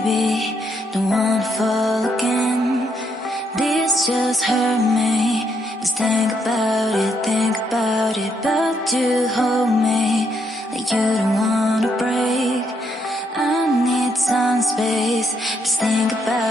baby, don't wanna fall again. This just hurt me. Just think about it, but you hold me like you don't wanna break. I need some space, just think about